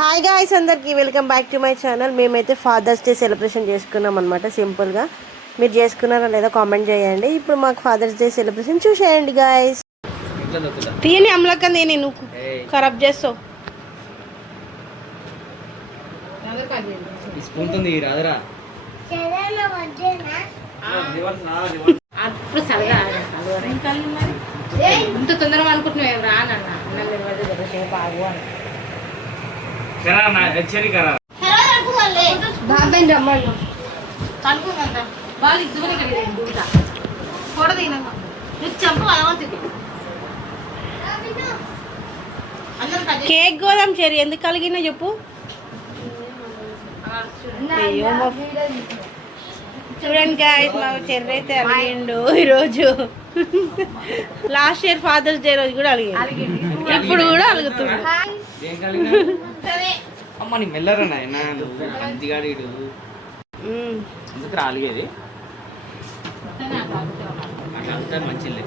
Hi guys, అందరికీ welcome back to my channel. మేమైతే fathers day celebration చేసుకున్నాం అనమాట. సింపుల్గా మీరు చేసుకున్నారా లేదా కామెంట్ చేయండి. ఇప్పుడు మాకు ఫాదర్స్ డే సెలబ్రేషన్ చూసేయండి గాయ్స్. తీయని అమలక నేను నువ్వు ఖరాబ్ చేస్తావు. అంత తొందరగా అనుకుంటున్నావు రానన్నా సేపు ఆగు అని బాబాయ్ రమ్మను కనుక్కుందా వాళ్ళు ఇద్దరు దూట కూడదీనా నువ్వు చంప అలవాతుంది. కేక్ గోదాం చెరి ఎందుకు కలిగినా చెప్పు. చూడండి గాయ్స్, మా చెర్రి అయితే అలిగిండు ఈరోజు. లాస్ట్ ఇయర్ ఫాదర్స్ డే రోజు కూడా అలిగిండు, ఇప్పుడు కూడా అలుగుతుంది. అమ్మ నీ మెల్లరా నాయన మంచిగాడు ఎందుకు రాలిగేది మంచిది.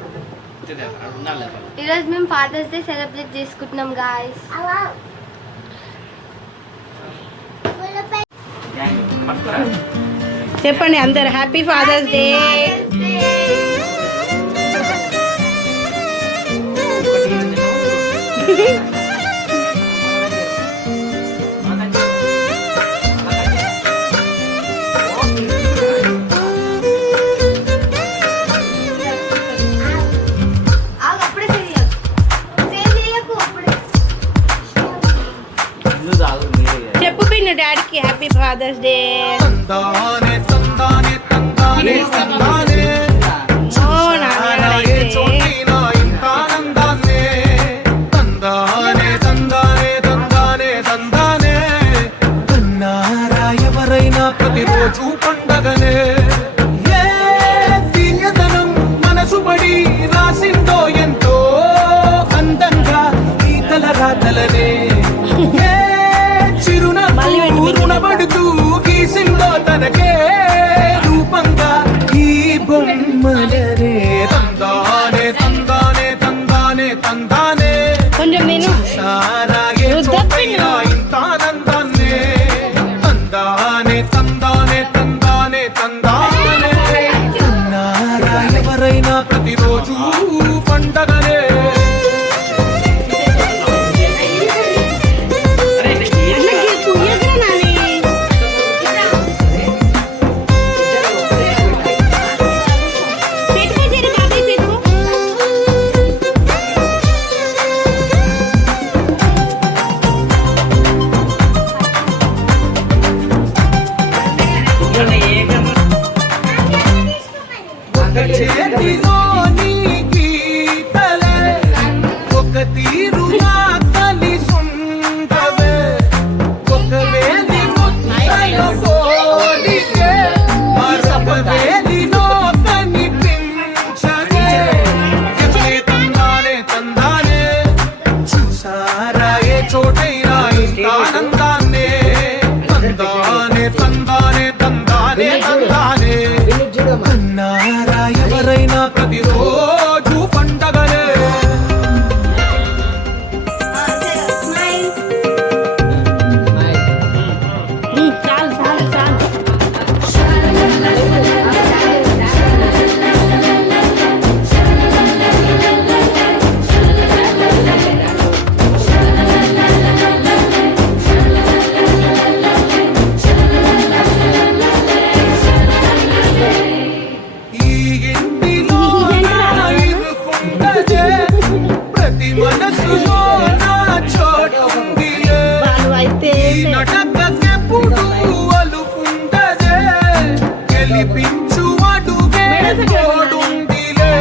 ఈరోజు మేము ఫాదర్స్ డే సెలబ్రేట్ చేసుకుంటున్నాం గాయ్స్. చెప్పండి అందరు హ్యాపీ ఫాదర్స్ డే. చెప్పు పిన్న డాడీకి హ్యాపీ ఫాదర్స్ డే. ప్రతిరోజు పండగనే తీయదనం మనసు పడి రాసిందో ఎంతో అందంగా ఈ తల రాతలనే చిరునవ్వు రుణపడుతూ గీసిందో తనకే రూపంగా ఈ బొమ్మలనే. తందానే తందానే తందానే తందానే కొంచెం నేను సారాగే చోటైనా ఇంత ఆనందాన్నే. తందానే తందానే తందానే తందానే అన్నారా ఎవరైనా ప్రతిరోజు పండగనే. చేతిలోని గీతలే ఒక తీరుగా కలిసుండవే, ఒక వేలి ముద్దల పోలికే మరొక వేలిలో కనిపించగే. తందానే తందానే చూసారా ఏ చోటైనా ఇంత ఆనందాన్నే. తందానే తందానే తందానే తందానే అన్నారా ఎవరైనా ప్రతిరోజు పండగలే. చాలు చాలు చాలు. ఈ ఇంటిలో నా ఇరుకుండదే, ప్రతి మనసులో నా చోటుందిలే. ఈ నటకెప్పుడు అలుకుండదే, గెలిపించు అడుగే తోడుందిలే.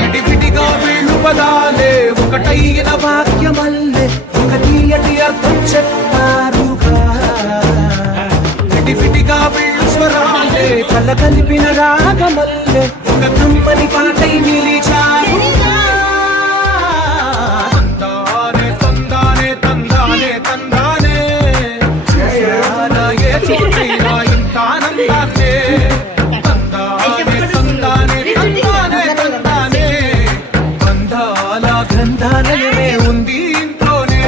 విడివిడిగా వీళ్ళు పదాలే ఒకటైన వాక్యమల్లే ఒక తీయటి అర్థం చెప్పారుగా. విడివిడిగా వీళ్ళు స్వరాలే కల కలిపిన రాగమల్లే ఒక కమ్మని పాటై నిలిచారు. తందానే తందానే తందానే తందానే చూసారా ఏ చోటైనా ఇంత ఆనందాన్నే. తందానే తందానే తందానే తందానే బంధాల గ్రంథాలయమే ఉంది ఇంట్లోనే.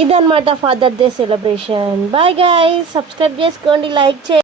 ఇదన్నమాట father day celebration. Bye guys, subscribe చేసుకోండి, లైక్ చేయండి.